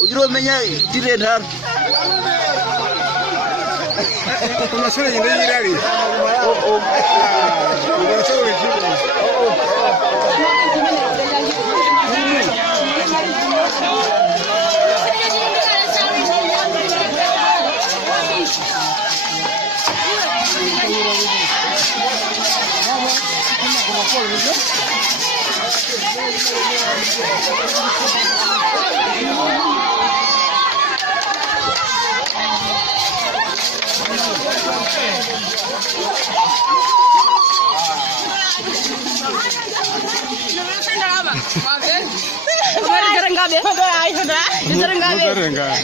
ujuro menya dire dhar kuna sura nyingine jirani kuna sura nyingine Jarang gabe.